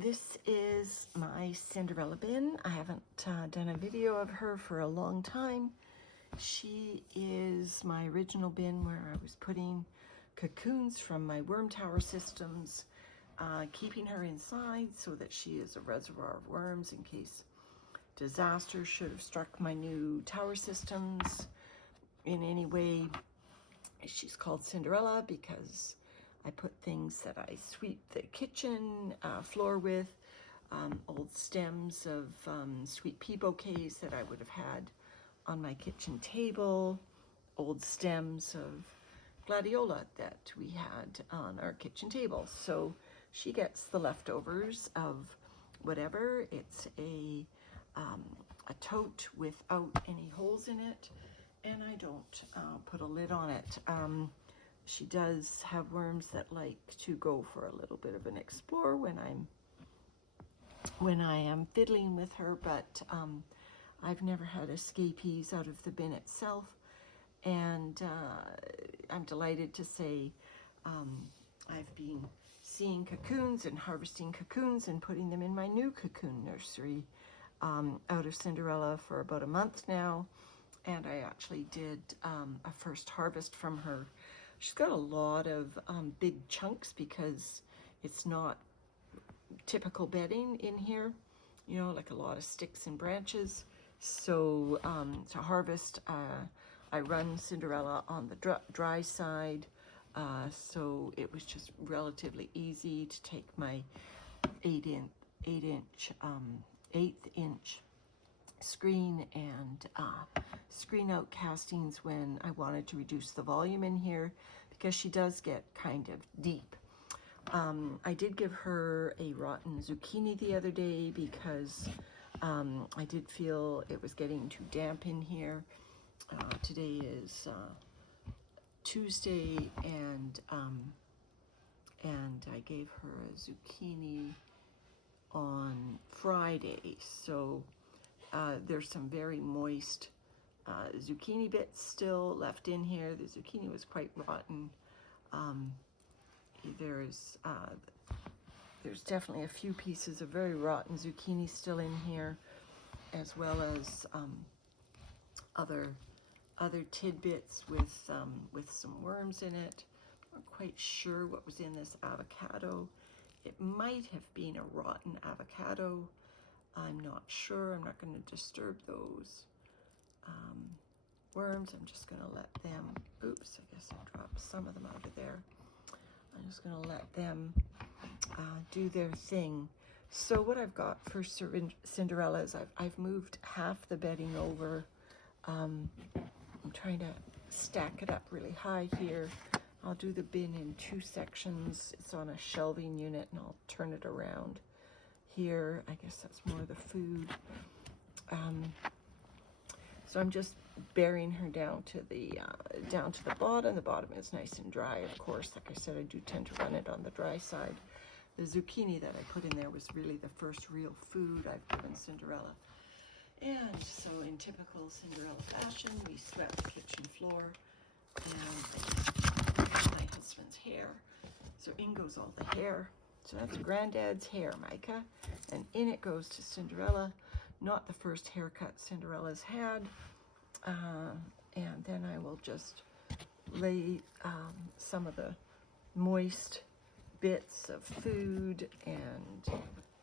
This is my Cinderella bin. I haven't done a video of her for a long time. She is my original bin where I was putting cocoons from my worm tower systems, keeping her inside so that she is a reservoir of worms in case disaster should have struck my new tower systems in any way. She's called Cinderella because I put things that I sweep the kitchen floor with, old stems of sweet pea bouquets that I would have had on my kitchen table, old stems of gladiola that we had on our kitchen table. So she gets the leftovers of whatever. It's a tote without any holes in it, and I don't put a lid on it. She does have worms that like to go for a little bit of an explore when I am fiddling with her, but I've never had escapees out of the bin itself, and I'm delighted to say I've been seeing cocoons and harvesting cocoons and putting them in my new cocoon nursery out of Cinderella for about a month now, and I actually did a first harvest from her. She's got a lot of big chunks because it's not typical bedding in here, you know, like a lot of sticks and branches. So to harvest, I run Cinderella on the dry side, so it was just relatively easy to take my eighth inch screen and screen out castings when I wanted to reduce the volume in here because she does get kind of deep. I did give her a rotten zucchini the other day because I did feel it was getting too damp in here. Today is Tuesday, and I gave her a zucchini on Friday, so there's some very moist zucchini bits still left in here. The zucchini was quite rotten. There's definitely a few pieces of very rotten zucchini still in here, as well as other tidbits with some worms in it. I'm not quite sure what was in this avocado. It might have been a rotten avocado. I'm not sure. I'm not going to disturb those worms. I'm just going to let them, oops, I guess I dropped some of them out of there. I'm just going to let them do their thing. So what I've got for Cinderella is I've moved half the bedding over. I'm trying to stack it up really high here. I'll do the bin in two sections. It's on a shelving unit, and I'll turn it around here. I guess that's more the food. So I'm just burying her down to the bottom. The bottom is nice and dry, of course. Like I said, I do tend to run it on the dry side. The zucchini that I put in there was really the first real food I've given Cinderella. And so in typical Cinderella fashion, we swept the kitchen floor, and my husband's hair. So in goes all the hair. So that's Granddad's hair, Micah, and in it goes to Cinderella. Not the first haircut Cinderella's had. And then I will just lay some of the moist bits of food and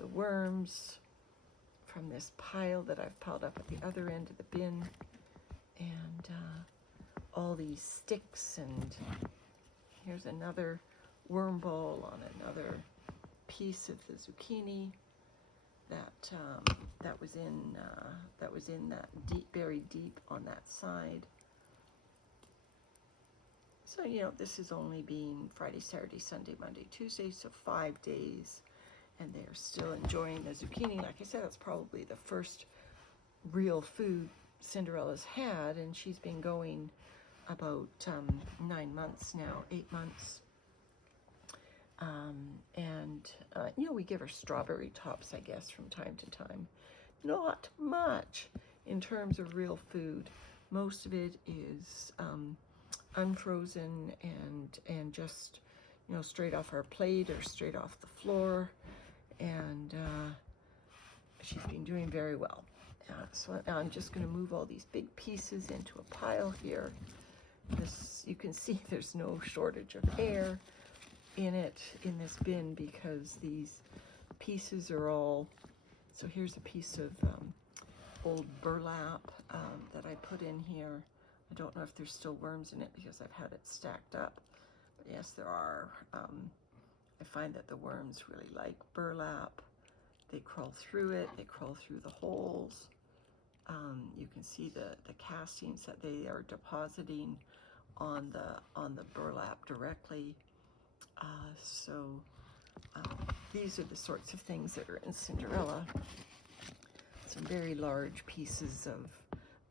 the worms from this pile that I've piled up at the other end of the bin, and all these sticks, and here's another worm ball on another piece of the zucchini that was in that deep, buried deep on that side. So, you know, this has only been Friday, Saturday, Sunday, Monday, Tuesday, so 5 days, and they're still enjoying the zucchini. Like I said, that's probably the first real food Cinderella's had, and she's been going about 9 months now, 8 months. You know, we give her strawberry tops, I guess, from time to time. Not much in terms of real food. Most of it is unfrozen and just, you know, straight off our plate or straight off the floor. And she's been doing very well. So now I'm just going to move all these big pieces into a pile here. You can see there's no shortage of air in this bin, because these pieces are all, so here's a piece of old burlap that I put in here. I don't know if there's still worms in it because I've had it stacked up, but yes, there are. I find that the worms really like burlap. They crawl through it, they crawl through the holes. You can see the castings that they are depositing on the burlap directly. These are the sorts of things that are in Cinderella. Some very large pieces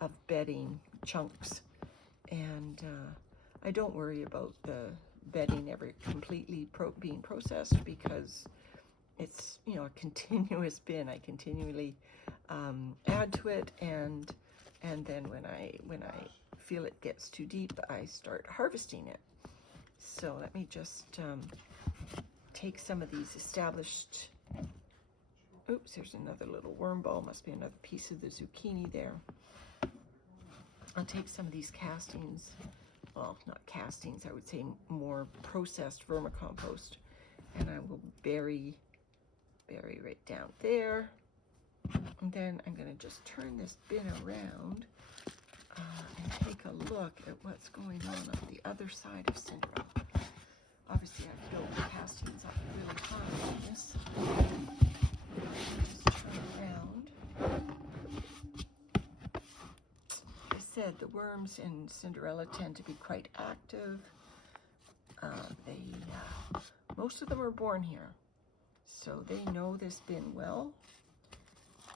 of bedding chunks, and I don't worry about the bedding ever completely being processed, because it's, you know, a continuous bin. I continually add to it, and then when I feel it gets too deep, I start harvesting it. So let me just take some of these established, oops, there's another little worm ball, must be another piece of the zucchini there. I'll take some of these castings, well, not castings, I would say more processed vermicompost, and I will bury right down there. And then I'm going to just turn this bin around and take a look at what's going on the other side of Cinderella. Obviously, I've built the castings up really high on this. Just turn around. Like I said, the worms in Cinderella tend to be quite active. Most of them are born here, so they know this bin well,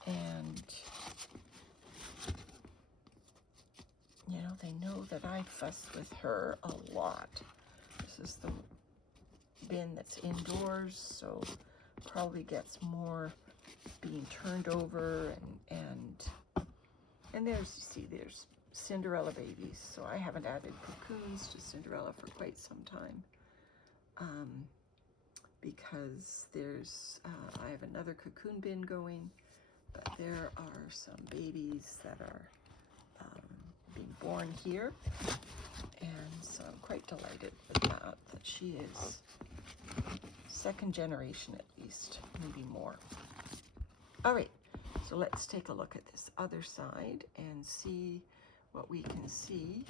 and you know, they know that I fuss with her a lot. This is the bin that's indoors, so probably gets more being turned over, and there's, you see, there's Cinderella babies. So I haven't added cocoons to Cinderella for quite some time, because there's I have another cocoon bin going, but there are some babies that are being born here, and so I'm quite delighted with that she is second generation at least, maybe more. All right, so let's take a look at this other side and see what we can see.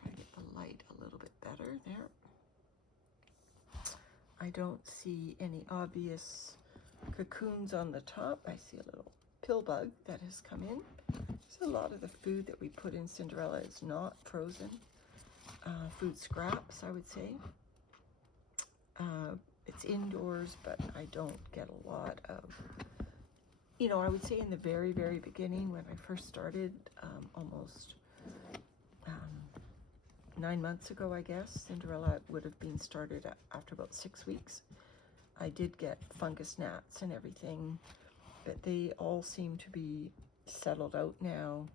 Try to get the light a little bit better there. I don't see any obvious cocoons on the top. I see a little pill bug that has come in. So a lot of the food that we put in Cinderella is not frozen. Food scraps, I would say. It's indoors, but I don't get a lot of, you know, I would say in the very, very beginning when I first started, almost 9 months ago, I guess, Cinderella would have been started after about 6 weeks. I did get fungus gnats and everything, but they all seem to be settled out now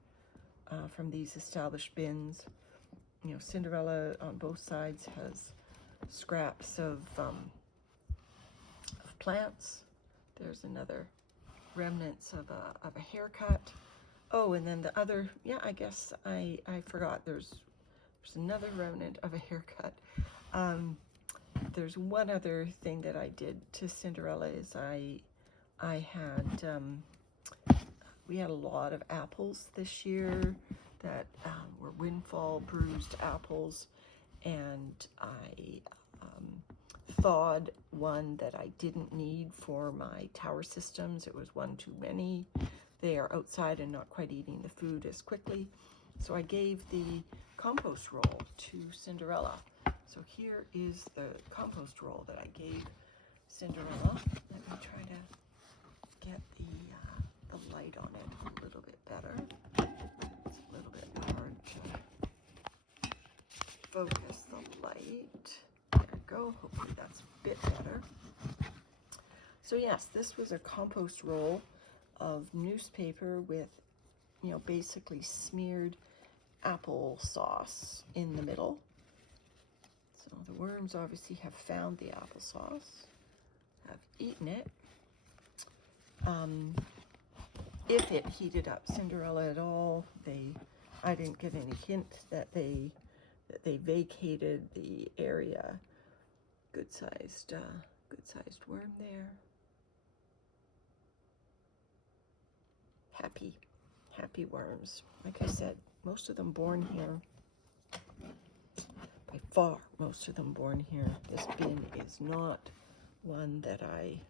from these established bins. You know, Cinderella on both sides has scraps of plants. There's another remnants of a haircut. Oh, and then the other, yeah, I guess I forgot. There's another remnant of a haircut. There's one other thing that I did to Cinderella is I had we had a lot of apples this year that were windfall bruised apples, and I thawed one that I didn't need for my tower systems. It was one too many. They are outside and not quite eating the food as quickly. So I gave the compost roll to Cinderella. So here is the compost roll that I gave Cinderella. Let me try to get the light on it a little bit better. It's a little bit hard to focus the light. There we go. Hopefully that's a bit better. So yes, this was a compost roll of newspaper with, you know, basically smeared applesauce in the middle. So the worms obviously have found the applesauce, have eaten it. if it heated up Cinderella at all. I didn't get any hint that they vacated the area. Good sized worm there. Happy worms. Like I said, most of them born here. By far, most of them born here. This bin is not one that I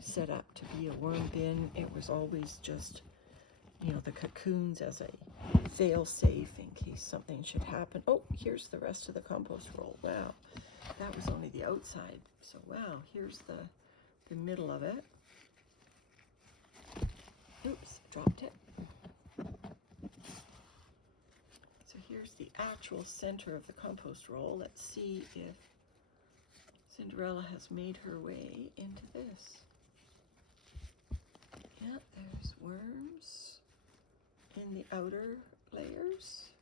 set up to be a worm bin. It was always just, you know, the cocoons as a fail-safe in case something should happen. Oh, here's the rest of the compost roll. Wow, that was only the outside. So wow, here's the middle of it. Oops, dropped it. So here's the actual center of the compost roll. Let's see if Cinderella has made her way into this. Yeah, there's worms in the outer layers.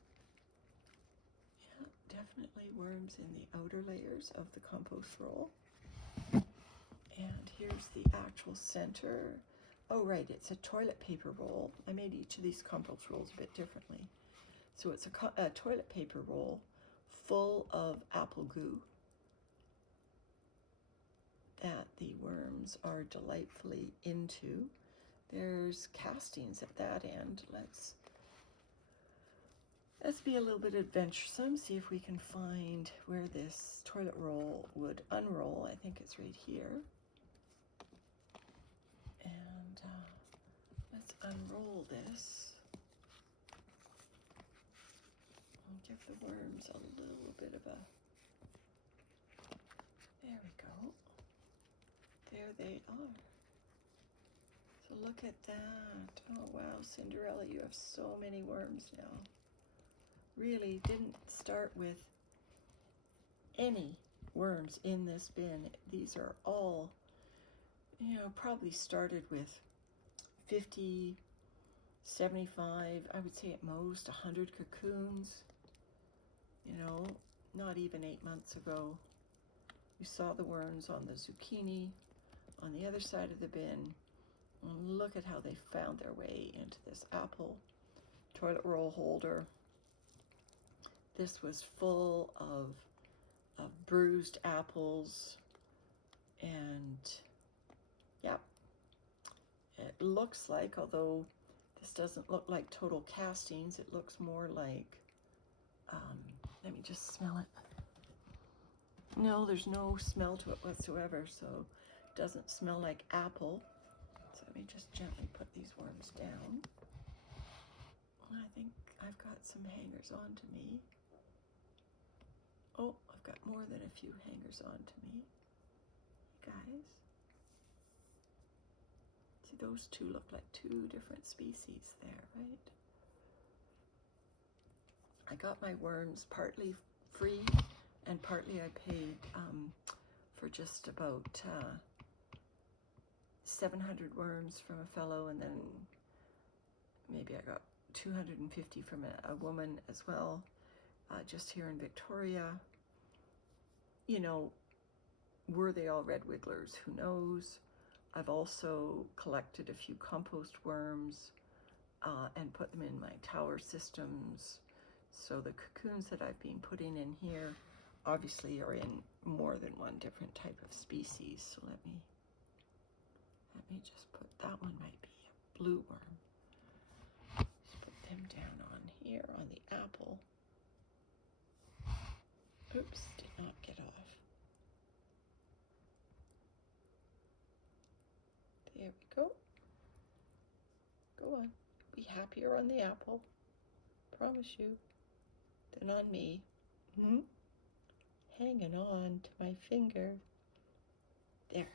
Yeah, definitely worms in the outer layers of the compost roll. And here's the actual center. Oh, right, it's a toilet paper roll. I made each of these compost rolls a bit differently. So it's a toilet paper roll full of apple goo that the worms are delightfully into. There's castings at that end. Let's be a little bit adventuresome, see if we can find where this toilet roll would unroll. I think it's right here. And let's unroll this. I'll give the worms a little bit of a... There we go. There they are. So look at that. Oh wow, Cinderella, you have so many worms now. Really didn't start with any worms in this bin. These are all, you know, probably started with 50, 75, I would say at most 100 cocoons. You know, not even 8 months ago. You saw the worms on the zucchini on the other side of the bin. And look at how they found their way into this apple toilet roll holder. This was full of bruised apples, and yeah, it looks like, although this doesn't look like total castings, it looks more like, let me just smell it. No, there's no smell to it whatsoever, so it doesn't smell like apple. So let me just gently put these worms down. I think I've got some hangers on to me. Oh, I've got more than a few hangers on to me. Guys, see, those two look like two different species there, right? I got my worms partly free and partly I paid for just about 700 worms from a fellow, and then maybe I got 250 from a woman as well, just here in Victoria. You know, were they all red wigglers? Who knows? I've also collected a few compost worms and put them in my tower systems. So the cocoons that I've been putting in here obviously are in more than one different type of species. So let me just put, that one might be a blue worm. Just put them down on here on the apple. Oops, did not get off. There we go. Go on. Be happier on the apple. Promise you. Than on me. Mm-hmm. Hanging on to my finger. There.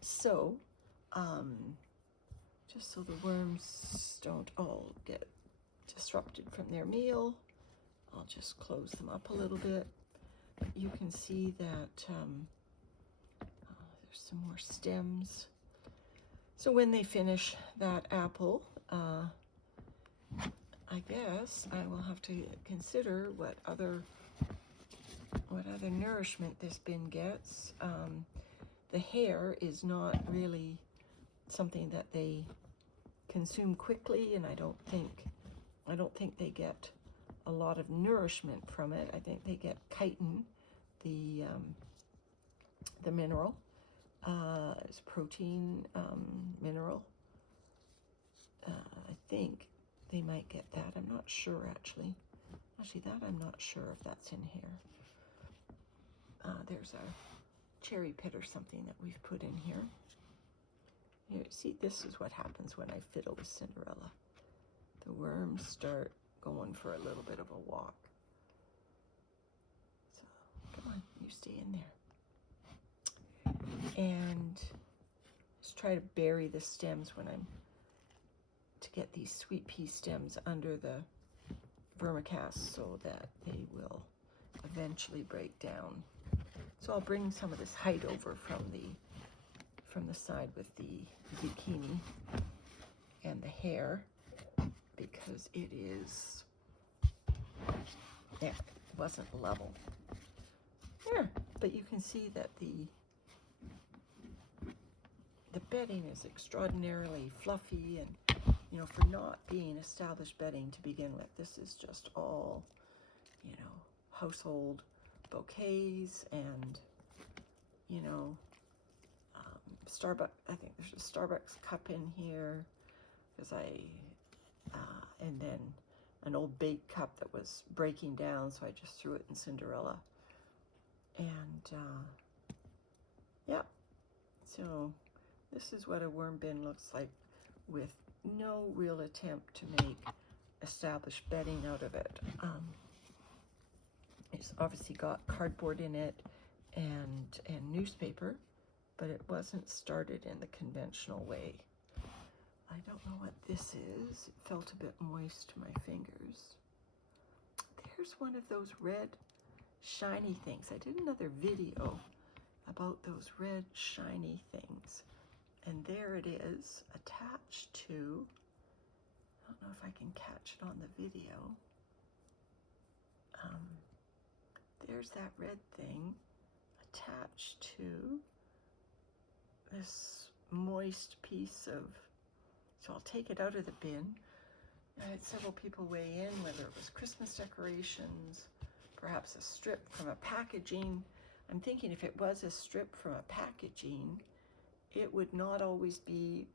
So, just so the worms don't all get disrupted from their meal, I'll just close them up a little bit. You can see that there's some more stems. So when they finish that apple, I guess I will have to consider what other nourishment this bin gets. The hair is not really something that they consume quickly, and I don't think they get a lot of nourishment from it. I think they get chitin, the mineral. It's protein mineral. I think they might get that. I'm not sure, actually. Actually, that I'm not sure if that's in here. There's a cherry pit or something that we've put in here. Here, see, this is what happens when I fiddle with Cinderella. The worms start going for a little bit of a walk. So, come on, you stay in there. And just try to bury the stems when I'm, to get these sweet pea stems under the vermicast so that they will eventually break down. So I'll bring some of this height over from the side with the zucchini and the hair, because it is, there, it wasn't level. There, but you can see that the bedding is extraordinarily fluffy, and you know, for not being established bedding to begin with, this is just all, you know, household bouquets and, you know, Starbucks. I think there's a Starbucks cup in here, because and then an old bake cup that was breaking down, so I just threw it in Cinderella. And yeah, so this is what a worm bin looks like, with no real attempt to make established bedding out of it. It's obviously got cardboard in it and newspaper, but it wasn't started in the conventional way. I don't know what this is. It felt a bit moist to my fingers. There's one of those red shiny things. I did another video about those red shiny things. And there it is, attached to, I don't know if I can catch it on the video. There's that red thing attached to this moist piece of, so I'll take it out of the bin. I had several people weigh in whether it was Christmas decorations, perhaps a strip from a packaging. I'm thinking if it was a strip from a packaging, it would not always be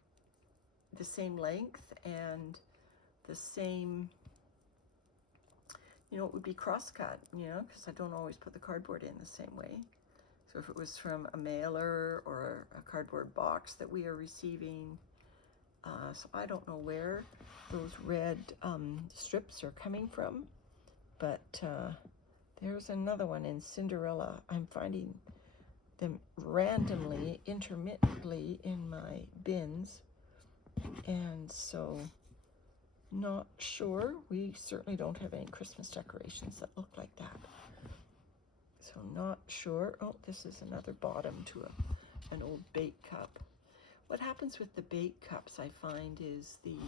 the same length and the same, you know, it would be cross-cut, you know, because I don't always put the cardboard in the same way. So if it was from a mailer or a cardboard box that we are receiving, so I don't know where those red strips are coming from, but there's another one in Cinderella. I'm finding them randomly, intermittently in my bins, and so not sure. We certainly don't have any Christmas decorations that look like that, so not sure. Oh, this is another bottom to an old bake cup. What happens with the bake cups, I find, is the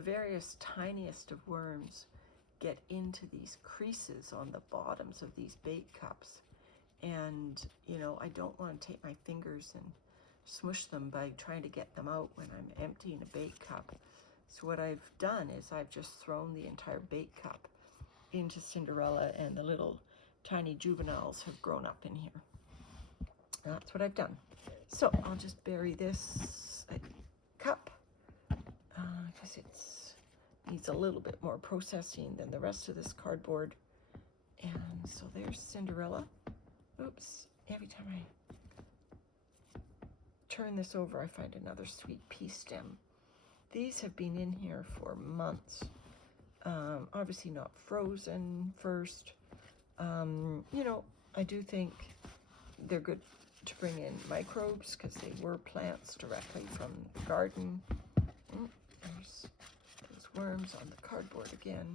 various tiniest of worms get into these creases on the bottoms of these bake cups. And, you know, I don't want to take my fingers and smush them by trying to get them out when I'm emptying a bake cup. So what I've done is I've just thrown the entire bake cup into Cinderella, and the little tiny juveniles have grown up in here. That's what I've done. So I'll just bury this cup because it needs a little bit more processing than the rest of this cardboard. And so there's Cinderella. Oops, every time I turn this over, I find another sweet pea stem. These have been in here for months. Obviously not frozen first. You know, I do think they're good to bring in microbes because they were plants directly from the garden. There's those worms on the cardboard again.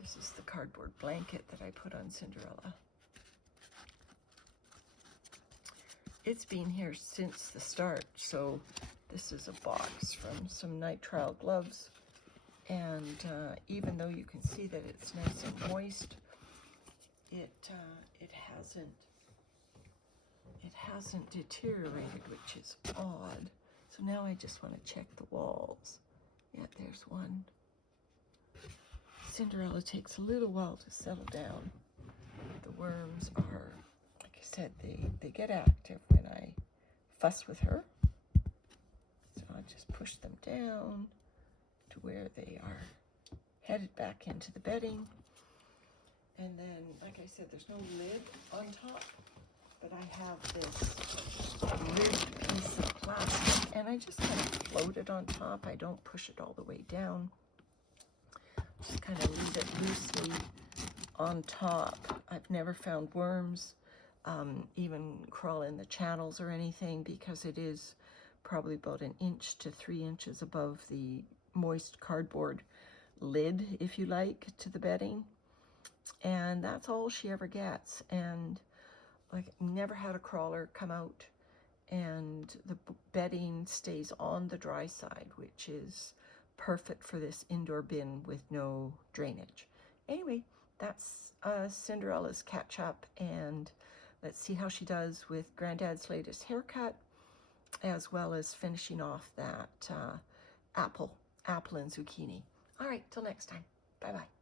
This is the cardboard blanket that I put on Cinderella. It's been here since the start, so this is a box from some nitrile gloves, and even though you can see that it's nice and moist, it hasn't deteriorated, which is odd. So now I just want to check the walls. Yeah, there's one. Cinderella takes a little while to settle down. The worms are, like I said, they get active when I fuss with her. So I'll just push them down to where they are headed back into the bedding. And then, like I said, there's no lid on top, but I have this ribbed piece of plastic, and I just kind of float it on top. I don't push it all the way down. Just kind of leave it loosely on top. I've never found worms even crawl in the channels or anything, because it is probably about 1 inch to 3 inches above the moist cardboard lid, if you like, to the bedding. And that's all she ever gets. And like, never had a crawler come out, and the bedding stays on the dry side, which is perfect for this indoor bin with no drainage. Anyway, that's Cinderella's catch up, and let's see how she does with Granddad's latest haircut, as well as finishing off that apple and zucchini. All right, till next time. Bye-bye.